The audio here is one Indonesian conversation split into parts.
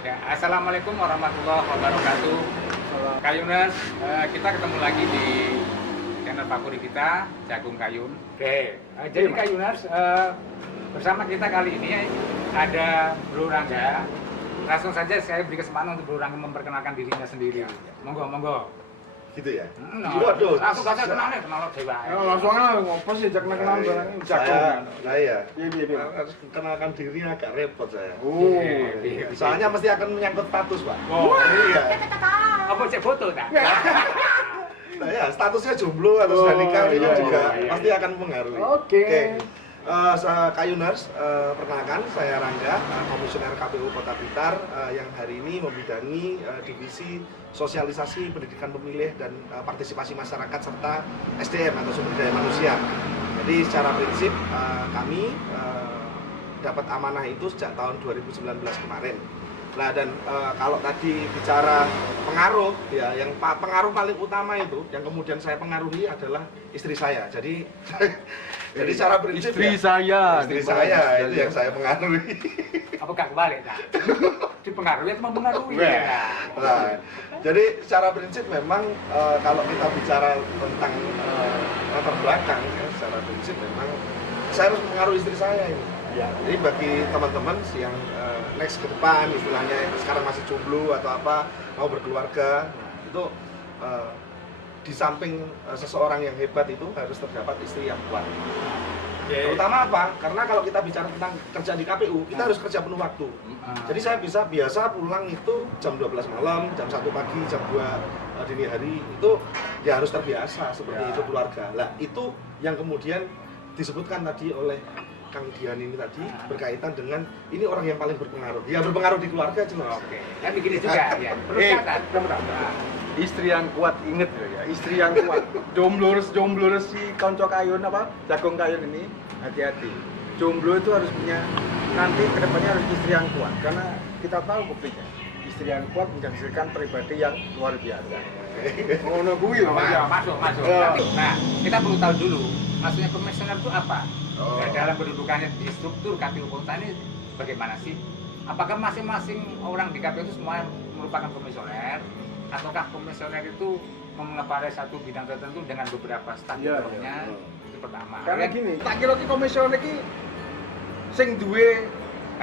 Ya, Assalamualaikum warahmatullahi wabarakatuh. Kayuners, kita ketemu lagi di channel favorit kita, Jagung Kayun. Oke, jadi Kayuners, bersama kita kali ini ada Bro Rangga. Langsung saja saya beri kesempatan untuk Bro Rangga memperkenalkan dirinya sendiri. Monggo, monggo. Gitu ya? Waduh, langsung saja kenalnya, kenal dewa. Langsung aja ngopo sih jak kenal barang Saya, iya. Iya. Harus kenalkan diri agak repot saya. Oh. Iya. Soalnya mesti akan menyangkut status, Pak. Oh, Iya. apa cek foto tak? Nah ya, statusnya jomblo atau sudah nikah ini iya, juga iya. pasti akan mempengaruhi. Oke. Kayuners, perkenalkan saya Rangga, komisioner KPU Kota Blitar yang hari ini membidangi divisi sosialisasi pendidikan pemilih dan partisipasi masyarakat serta SDM atau sumber daya manusia. Jadi secara prinsip kami dapat amanah itu sejak tahun 2019 kemarin. Nah dan kalau tadi bicara pengaruh ya, yang pengaruh paling utama itu yang kemudian saya pengaruhi adalah istri saya. Jadi jadi secara prinsip Istri ya, saya. istri saya itu yang saya pengaruhi. Apa gak kebalik tak? Dipengaruhi atau mempengaruhi? Weh. Nah, jadi secara prinsip memang kalau kita bicara tentang latar belakang ya, secara prinsip memang saya harus mengaruhi istri saya ini. Ya. Jadi bagi teman-teman yang next ke depan istilahnya yang sekarang masih jomblo atau apa mau berkeluarga, nah, itu di samping seseorang yang hebat itu harus terdapat istri yang kuat. Terutama apa? Karena kalau kita bicara tentang kerja di KPU, kita harus kerja penuh waktu. Jadi saya biasa pulang itu jam 12 malam, jam 1 pagi, jam 2 dini hari, itu ya harus terbiasa seperti itu keluarga. Lah itu yang kemudian disebutkan tadi oleh Kang Dian ini tadi berkaitan dengan ini orang yang paling berpengaruh. Ya berpengaruh di keluarga jelas. Oke, kan begini juga ya. Perlu catat. Istri yang kuat, inget ya, istri yang kuat. Jomblo si konco kayun apa? Jagung kayun ini hati-hati. Jomblo itu harus punya nanti kedepannya harus istri yang kuat karena kita tahu buktinya. Istri yang kuat menghasilkan pribadi yang luar biasa. Ngono kuwi lho, Mas. Masuk. Nah, kita perlu tahu dulu maksudnya komisioner itu apa? Nah, dalam kedudukannya di struktur KPU Kota ini bagaimana sih? Apakah masing-masing orang di KPU itu semua merupakan komisioner? Ataukah komisioner itu mengepalai satu bidang tertentu dengan beberapa staf di bawahnya? Itu pertama. Karena gini, tak kira ki komisioner iki sing duwe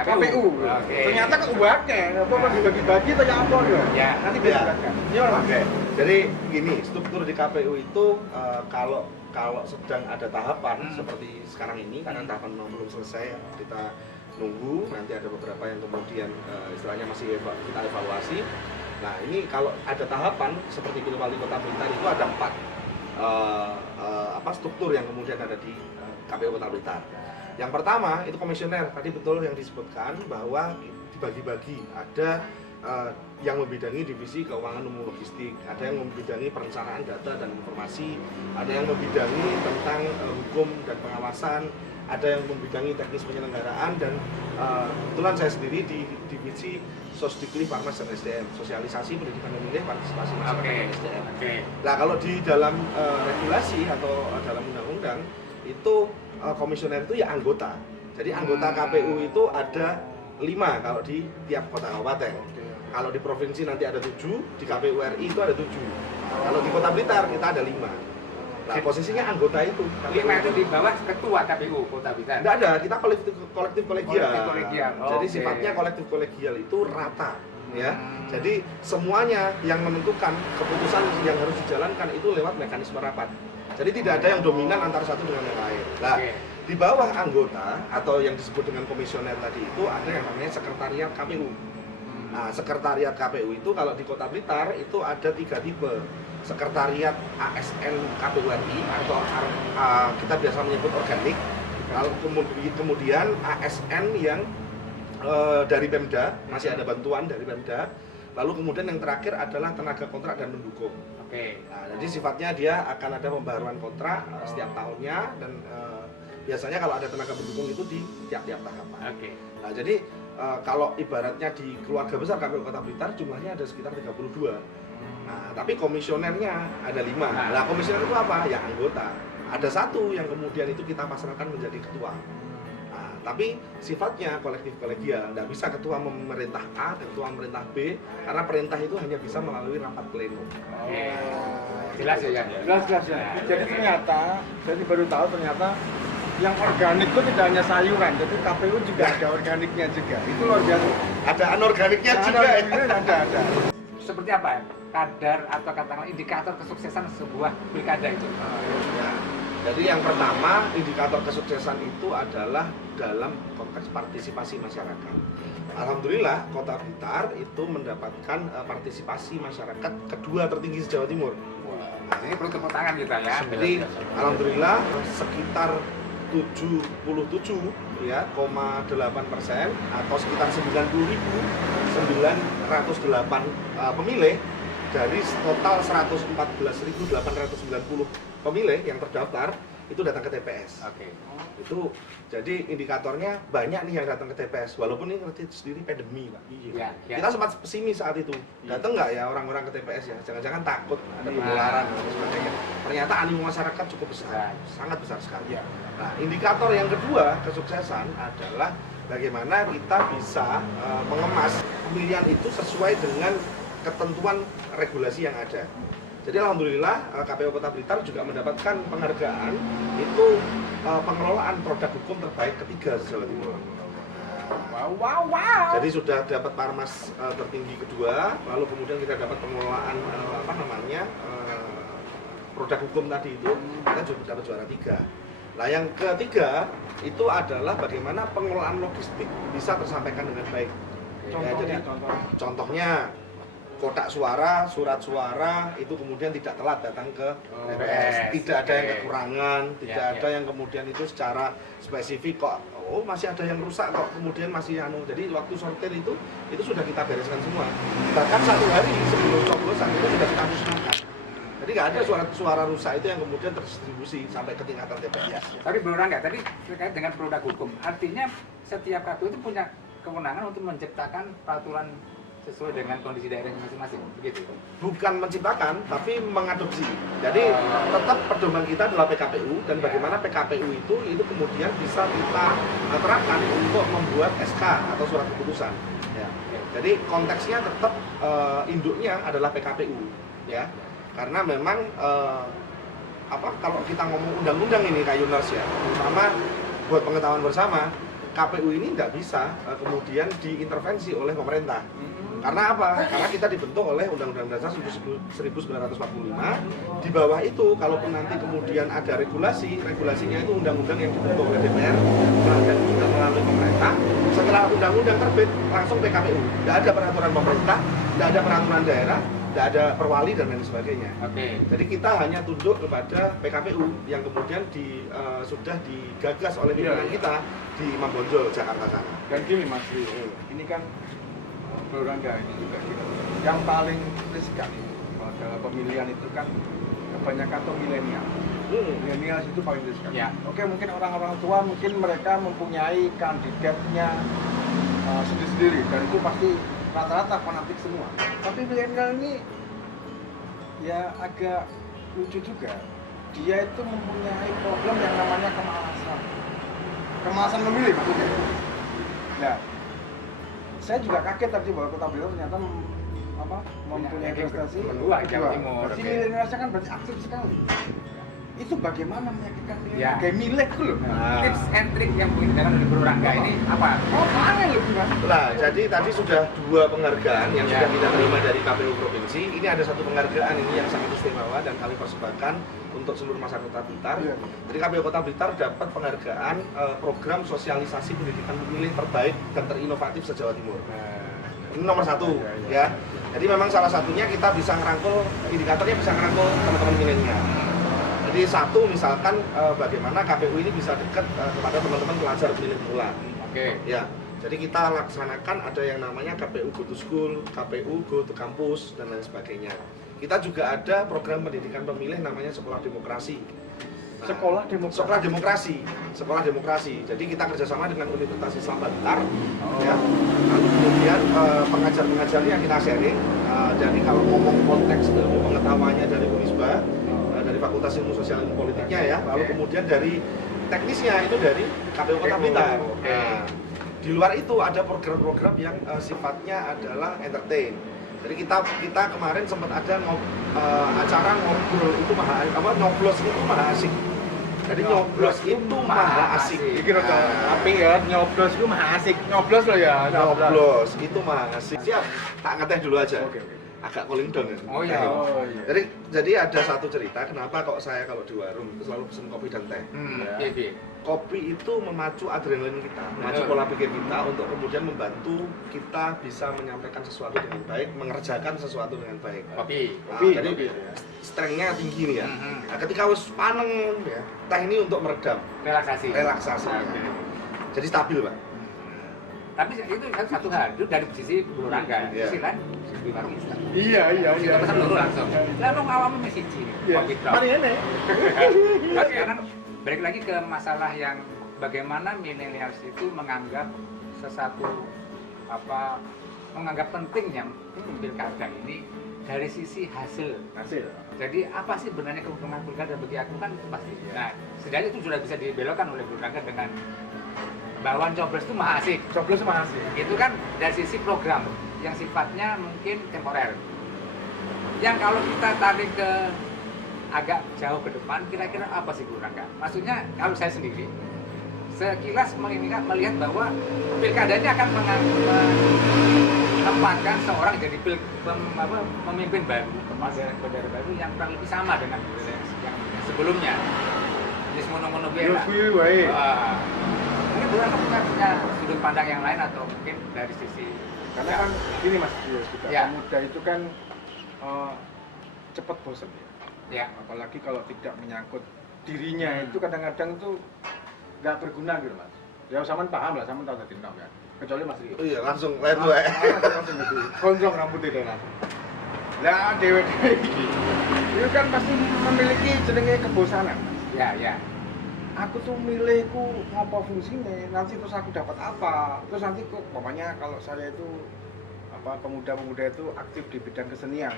KPU. Oke. Ternyata keuangnya, apa dibagi-bagi atau apa ya? Ya. Nanti Ya. dijelaskan. Iya, Mas. Oke. Jadi gini, struktur di KPU itu kalau sedang ada tahapan seperti sekarang ini karena tahapan belum selesai ya, kita nunggu nanti ada beberapa yang kemudian istilahnya masih kita evaluasi. Nah ini kalau ada tahapan seperti pilih wali kota Blitar itu ada 4 struktur yang kemudian ada di KPU Kota Blitar. Yang pertama itu komisioner, tadi betul yang disebutkan bahwa dibagi-bagi, ada yang membidangi divisi keuangan umum logistik, ada yang membidangi perencanaan data dan informasi, ada yang membidangi tentang hukum dan pengawasan, ada yang membidangi teknis penyelenggaraan, dan kebetulan saya sendiri di divisi Sosdikli Farmas dan SDM, sosialisasi pendidikan pemilih partisipasi masyarakat dan SDM. Nah kalau di dalam regulasi atau dalam undang-undang itu komisioner itu ya anggota. Jadi anggota KPU itu ada 5 kalau di tiap kota kabupaten. Kalau di provinsi nanti ada 7, di KPU RI itu ada 7. Kalau di Kota Blitar kita ada 5. Nah posisinya anggota itu. 5 itu di bawah ketua KPU Kota Blitar. Enggak ada, kita kolektif kolegial. Kolektif-kolegial. Jadi Oke. sifatnya kolektif kolegial itu rata, ya. Jadi semuanya yang menentukan keputusan yang harus dijalankan itu lewat mekanisme rapat. Jadi tidak ada yang dominan antara satu dengan yang lain. Nah, Oke. di bawah anggota atau yang disebut dengan komisioner tadi itu ada yang namanya sekretariat KPU. Nah, sekretariat KPU itu kalau di Kota Blitar itu ada 3 tipe. Sekretariat ASN KPU RI atau kita biasa menyebut organik. Lalu kemudian ASN yang dari Pemda, masih ada bantuan dari Pemda. Lalu kemudian yang terakhir adalah tenaga kontrak dan mendukung. Oke. Nah, jadi sifatnya dia akan ada pembaruan kontrak setiap tahunnya dan biasanya kalau ada tenaga pendukung itu di tiap-tiap tahapan. Oke. Nah, jadi kalau ibaratnya di keluarga besar KPU Kota Blitar jumlahnya ada sekitar 32. Nah, tapi komisionernya ada 5. Nah, komisioner itu apa? Ya anggota. Ada 1 yang kemudian itu kita pasrahkan menjadi ketua. Nah, tapi sifatnya kolektif kolegial, nggak bisa ketua memerintah A, ketua memerintah B, karena perintah itu hanya bisa melalui rapat pleno. Oke. Jelas ya, Yan? Jelas ya. Jadi ternyata, saya baru tahu ternyata yang organik itu tidak hanya sayuran, jadi KPU juga ada organiknya juga. Itu luar biasa. Ada anorganiknya juga ya. Ada. Seperti apa ya? Kadar atau katakanlah indikator kesuksesan sebuah pilkada itu? Ya. Jadi yang pertama, indikator kesuksesan itu adalah dalam konteks partisipasi masyarakat. Alhamdulillah, Kota Blitar itu mendapatkan partisipasi masyarakat kedua tertinggi se Jawa Timur. Nah, ini perlu tepuk tangan kita ya. Jadi alhamdulillah sekitar 77 ya, 0,8% atau sekitar 90.908 pemilih dari total 114.890 pemilih yang terdaftar itu datang ke TPS. Oke. Itu jadi indikatornya banyak nih yang datang ke TPS, walaupun ini ngerti sendiri pandemi Pak. Ya, ya. Kita sempat pesimis saat itu, datang nggak ya orang-orang ke TPS ya, jangan-jangan takut ada penularan dan sebagainya. Ternyata animo masyarakat cukup besar, sangat besar sekali. Nah, indikator yang kedua kesuksesan adalah bagaimana kita bisa mengemas pemilihan itu sesuai dengan ketentuan regulasi yang ada. Jadi alhamdulillah KPU Kota Blitar juga mendapatkan penghargaan itu pengelolaan produk hukum terbaik ketiga se Jawa Timur. Wow. Jadi sudah dapat Parmas tertinggi kedua, lalu kemudian kita dapat pengelolaan produk hukum tadi itu kita juga dapat juara 3. Nah yang ketiga itu adalah bagaimana pengelolaan logistik bisa tersampaikan dengan baik. Contohnya kotak suara, surat suara itu kemudian tidak telat datang ke TPS, tidak ada yang kekurangan, tidak ada yang kemudian itu secara spesifik kok, oh masih ada yang rusak kok, kemudian masih jadi waktu sortir itu sudah kita bereskan semua. Bahkan 1 hari sebelum coblosan itu sudah kita musnahkan. Jadi nggak ada suara rusak itu yang kemudian terdistribusi sampai ke tingkatan TPS. Tapi berulang nggak? Tadi terkait dengan produk hukum, artinya setiap KPU itu punya kewenangan untuk menciptakan peraturan sesuai dengan kondisi daerahnya masing-masing, begitu? Bukan menciptakan, tapi mengadopsi. Jadi tetap pedoman kita adalah PKPU dan bagaimana PKPU itu kemudian bisa kita terapkan untuk membuat SK atau surat keputusan. Ya. Jadi konteksnya tetap induknya adalah PKPU, ya. Karena memang kalau kita ngomong undang-undang ini Kak Yunus ya, terutama buat pengetahuan bersama, KPU ini tidak bisa kemudian diintervensi oleh pemerintah. Karena apa? Karena kita dibentuk oleh Undang-Undang Dasar 1945. Di bawah itu, kalaupun nanti kemudian ada regulasinya itu undang-undang yang dibentuk oleh DPR dan juga melalui pemerintah. Setelah undang-undang terbit, langsung PKPU. Tidak ada peraturan pemerintah, tidak ada peraturan daerah, tidak ada perwali dan lain sebagainya. Jadi kita hanya tunduk kepada PKPU yang kemudian sudah digagas oleh pimpinan kita di Imam Bonjol, Jakarta sana. Dan gini Mas Ri, ini kan Berangga ini juga gitu. Yang paling riskan dalam pemilihan itu kan kebanyakan tuh milenial. Milenial itu paling riskan. Ya. Oke, mungkin orang-orang tua mungkin mereka mempunyai kandidatnya sendiri-sendiri dan itu pasti rata-rata fanatik semua. Tapi milenial ini ya agak lucu juga. Dia itu mempunyai problem yang namanya kemalasan. Kemalasan memilih maksudnya. Nah, saya juga kaget tadi bahwa Kota Blitar ternyata mempunyai prestasi kedua Jawa Timur. Berarti milenialnya kan berarti aktif sekali. Itu bagaimana meyakinkan milenial? Ya. Kayak milik dulu. Tips and trick yang mungkin digunakan oleh Berangga ini apa? Oh, mana lebih Mas? Nah, jadi tadi sudah 2 penghargaan yang sudah kita terima dari KPU Provinsi. Ini ada 1 penghargaan ini yang sangat istimewa dan kami persembahkan untuk seluruh masyarakat Kota Blitar. Jadi KPU Kota Blitar dapat penghargaan program sosialisasi pendidikan pemilih terbaik dan terinovatif se-Jawa Timur. Ini nomor 1 ya. Jadi memang salah satunya kita bisa ngerangkul, indikatornya bisa ngerangkul teman-teman milenial. Jadi satu misalkan bagaimana KPU ini bisa dekat kepada teman-teman pelajar pemilih pemula. Ya. Jadi kita laksanakan ada yang namanya KPU Go to School, KPU Go to Campus dan lain sebagainya. Kita juga ada program pendidikan pemilih namanya Sekolah Demokrasi. Nah, Sekolah Demokrasi. Jadi kita kerjasama dengan Universitas Islam Blitar, ya. Lalu kemudian pengajar-pengajarnya kita sharing. Jadi kalau ngomong konteks ilmu pengetahuannya dari Unisba, dari Fakultas Ilmu Sosial dan Politiknya ya. Lalu kemudian dari teknisnya itu dari KPU Kota Blitar. Oke. Nah, di luar itu ada program-program yang sifatnya adalah entertain. Jadi kita kemarin sempat ada acara ngobrol itu nyoblos itu maha asik. Jadi nyoblos itu maha asik. Iki rada apik ya, nyoblos itu maha asik. Nyoblos loh ya. Nyoblos itu maha asik. Siap, tak ngeteh dulu aja. Oke. Agak calling down ya. Oh iya. Oh iya. Jadi ada satu cerita kenapa kok saya kalau di warung itu selalu pesen kopi dan teh. Iya, iya. Kopi itu memacu adrenalin kita, memacu pola pikir kita untuk kemudian membantu kita bisa menyampaikan sesuatu dengan baik, mengerjakan sesuatu dengan baik. Kopi. Nah, Kopi, jadi kopi, ya. strength-nya tinggi nih ya. Mhm. Nah, ketika harus paneng ya, teh ini untuk meredam, Relaksasi. relaksasi. Oke. Jadi stabil, Pak. Tapi itu satu hal, itu dari sisi Bro Rangga, Iya. sisi kan sisi barista. Iya. Kita pesan dulu langsung. Lah mau awamnya mesti siji. Iya. Kopi drop. Mari ini. Oke, sekarang balik lagi ke masalah yang bagaimana milenials itu menganggap sesuatu menganggap pentingnya pilkada ini dari sisi hasil. Hasil. Jadi apa sih sebenarnya keuntungan pilkada bagi aku kan pasti. Nah, setidaknya itu sudah bisa dibelokkan oleh Bro Rangga dengan bahwa coblos itu maha asik. Coblos maha asik. Itu kan dari sisi program yang sifatnya mungkin temporer. Yang kalau kita tarik ke agak jauh ke depan, kira-kira apa sih Bro Rangga? Maksudnya kalau saya sendiri sekilas melihat bahwa pilkada ini akan menempatkan seorang jadi pemimpin baru, kepala baru yang kurang lebih sama dengan yang sebelumnya. Jadi semono-mono bela. Mungkin Bro Rangga punya sudut pandang yang lain atau mungkin dari sisi Karena kan gini Mas, juga Ya. pemuda itu kan cepat bosan ya. ya Apalagi kalau tidak menyangkut dirinya itu kadang-kadang itu nggak berguna gitu Mas. Ya sama paham lah, sama tahu tadi ya. Kecuali Mas Rio. Oh iya, langsung lain tuh. Langsung itu gondrong rambutnya deh langsung. Lah dewe-dewe iki. Itu kan pasti memiliki jenenge kebosanan Mas. ya Aku tuh milihku apa fungsinya, nanti terus aku dapat apa, terus nanti kok pokoknya kalau saya itu pemuda-pemuda itu aktif di bidang kesenian,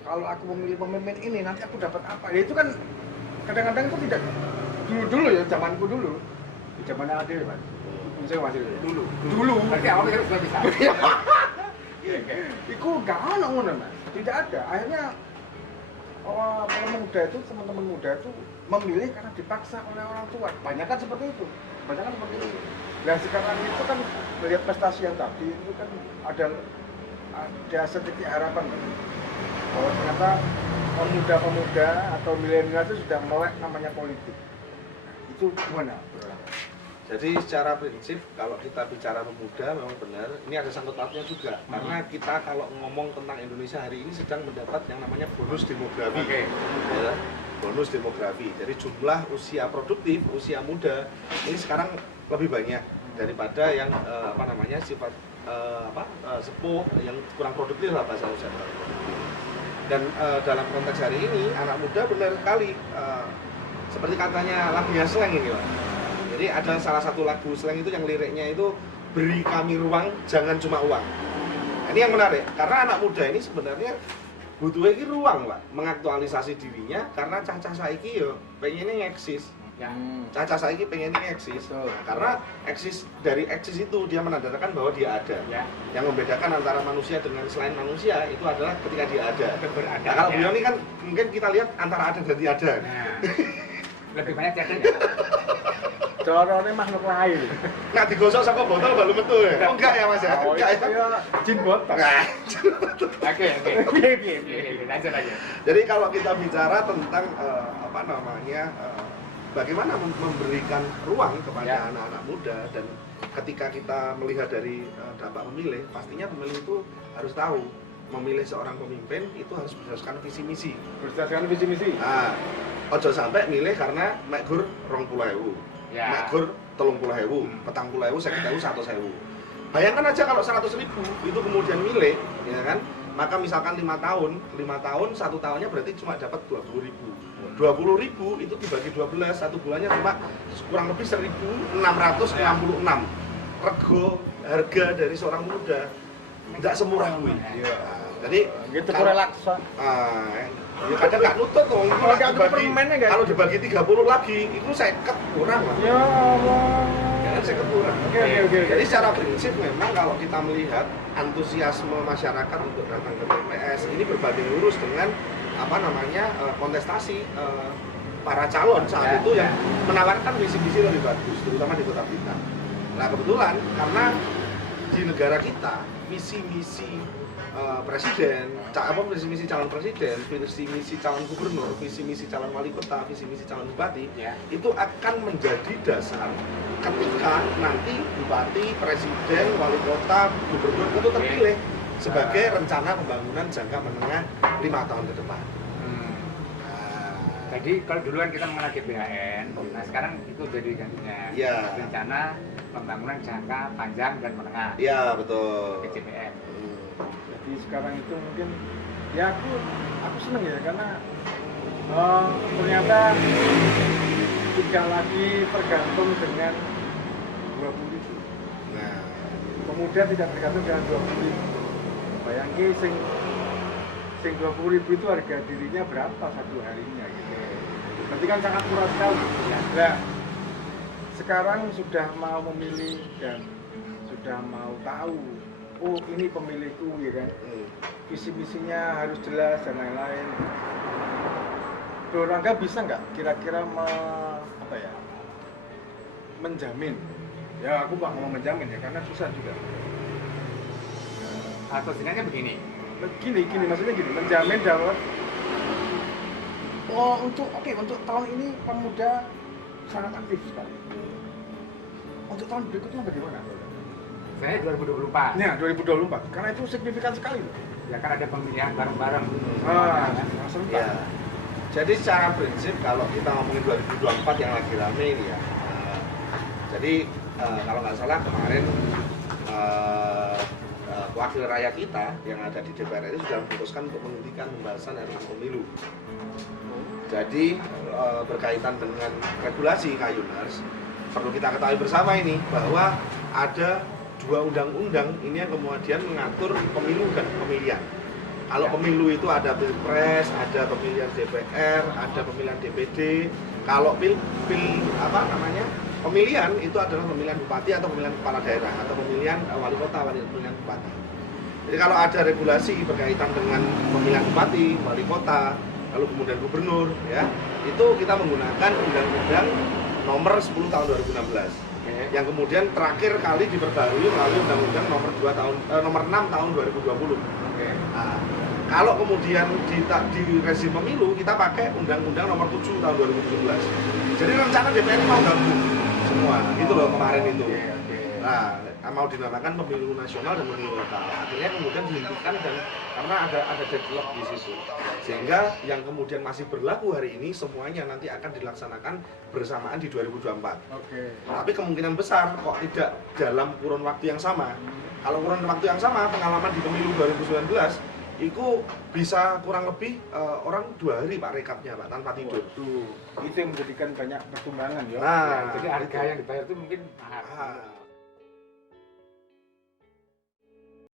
kalau aku memilih pemimpin ini nanti aku dapat apa, ya itu kan kadang-kadang itu tidak dulu ya, zamanku dulu, di zaman ada ya Mas, saya masih dulu, berarti awalnya sudah bisa. itu gak ada ngono Mas, tidak ada, akhirnya pemuda itu, teman-teman muda itu memilih karena dipaksa oleh orang tua. Banyak kan seperti itu. Dan sekarang itu kan melihat prestasi yang tadi itu kan ada setitik harapan bahwa ternyata pemuda-pemuda atau milenial itu sudah melek namanya politik. Itu gimana? Jadi secara prinsip kalau kita bicara pemuda memang benar, ini ada sangkut pautnya juga. Karena kita kalau ngomong tentang Indonesia hari ini sedang mendapat yang namanya bonus demografi. Oke. Ya, bonus demografi. Jadi jumlah usia produktif, usia muda ini sekarang lebih banyak daripada yang sifat sepuh yang kurang produktif lah bahasa usia kurang produktif. Dan dalam konteks hari ini anak muda benar sekali seperti katanya lagunya Slang ini Pak. Jadi ada salah satu lagu Slang itu yang liriknya itu beri kami ruang, jangan cuma uang. Nah, ini yang menarik karena anak muda ini sebenarnya butuh lagi ruang Pak, mengaktualisasi dirinya karena cacah saiki yo pengennya ngeksis. Ya. Cacah saiki pengennya ngeksis. Nah, karena dari eksis itu dia menandakan bahwa dia ada. Ya. Yang membedakan antara manusia dengan selain manusia itu adalah ketika dia ada. Keberadaan. Nah, kalau Ya. beliau ini kan mungkin kita lihat antara ada dan tiada. Nah, lebih banyak tiadanya. Corone makhluk lain. Nah, digosok sama botol baru metu ya. Oh enggak ya Mas ya? Oh, Enggak itu ya. ya jin botol. Nah, Oke. Lanjut aja. jadi kalau kita bicara tentang bagaimana memberikan ruang kepada Ya. anak-anak muda dan ketika kita melihat dari dampak memilih, pastinya pemilih itu harus tahu memilih seorang pemimpin itu harus berdasarkan visi misi. Berdasarkan visi misi. Nah, ojo sampai milih karena mek gur 20.000. Ya. Mek gur 30.000, 40.000, 50.000, 100.000. Bayangkan aja kalau 100.000 itu kemudian milih, ya kan? Maka misalkan 5 tahun, 1 tahunnya berarti cuma dapat 20.000. 20.000 itu dibagi 12, satu bulannya cuma kurang lebih 1.666. Rego harga dari seorang muda tidak semurah gue. Iya. Jadi Gitu kalau- relaksa. Ya kadang nggak nutut loh. Itu Kalau nggak dibagi- permennya nggak? Kalau dibagi 30 lagi, itu 50 kurang lah. Ya Allah. Ya kan 50 kurang. Oke. Jadi secara prinsip memang kalau kita melihat antusiasme masyarakat untuk datang ke TPS ini berbanding lurus dengan kontestasi para calon saat itu yang menawarkan visi-visi lebih bagus, terutama di Kota Blitar. Nah kebetulan karena di negara kita visi misi presiden, visi misi calon presiden, visi misi calon gubernur, visi misi calon wali kota, visi misi calon bupati, Ya. itu akan menjadi dasar ketika nanti bupati, presiden, wali kota, gubernur itu terpilih sebagai rencana pembangunan jangka menengah 5 tahun ke depan. Nah, Jadi kalau duluan kita mengenal GBHN, nah sekarang itu jadi gantinya Iya. rencana pembangunan jangka panjang dan menengah iya betul. GCPM. Jadi sekarang itu mungkin ya aku seneng ya karena ternyata tidak lagi tergantung dengan 20.000. Nah, Pemuda tidak tergantung dengan 20.000. Bayangin sing 20.000 itu harga dirinya berapa satu harinya gitu. Berarti kan sangat murah sekali. Nah, sekarang sudah mau memilih dan sudah mau tahu, oh ini pemilihku ya kan. Visi misinya harus jelas dan lain-lain. Bro Rangga bisa nggak kira-kira menjamin? Ya aku nggak mau menjamin ya karena susah juga. Atau sebenarnya begini, Gini maksudnya gini, menjamin bahwa untuk tahun ini pemuda sangat aktif sekali. Untuk tahun berikutnya bagaimana? saya 2024. Ya 2024, karena itu signifikan sekali loh. Ya kan ada pemilihan bareng-bareng. Langsung ya. Jadi secara prinsip kalau kita ngomongin 2024 yang lagi rame ini ya. Jadi kalau nggak salah kemarin wakil rakyat kita yang ada di DPR ini sudah memutuskan untuk menghentikan pembahasan RUU Pemilu. Jadi berkaitan dengan regulasi Kayuners, perlu kita ketahui bersama ini bahwa ada 2 undang-undang ini yang kemudian mengatur pemilu dan pemilihan. Kalau pemilu itu ada pilpres, ada pemilihan DPR, ada pemilihan DPD. Kalau pemilihan itu adalah pemilihan bupati atau pemilihan kepala daerah atau pemilihan wali kota, pemilihan bupati. Jadi kalau ada regulasi berkaitan dengan pemilihan bupati, wali kota, lalu kemudian gubernur, ya, itu kita menggunakan Undang-Undang Nomor 10 Tahun 2016. Yang kemudian terakhir kali diperbarui melalui Undang-Undang Nomor 6 Tahun 2020. Nah, kalau kemudian di rezim pemilu kita pakai Undang-Undang Nomor 7 Tahun 2017. Jadi rencana DPR ini mau gabung semua, gitu loh kemarin itu. Nah, mau dinamakan pemilu nasional dan pemilu lokal. Akhirnya kemudian dihentikan dan karena ada deadlock di situ. Sehingga yang kemudian masih berlaku hari ini semuanya nanti akan dilaksanakan bersamaan di 2024. Tapi kemungkinan besar kok tidak dalam kurun waktu yang sama. Kalau kurun waktu yang sama, pengalaman di pemilu 2019 itu bisa kurang lebih orang 2 hari Pak rekapnya Pak tanpa tidur. Itu yang menjadikan banyak pertimbangan ya. Nah, Jadi harga yang dibayar itu mungkin mahal.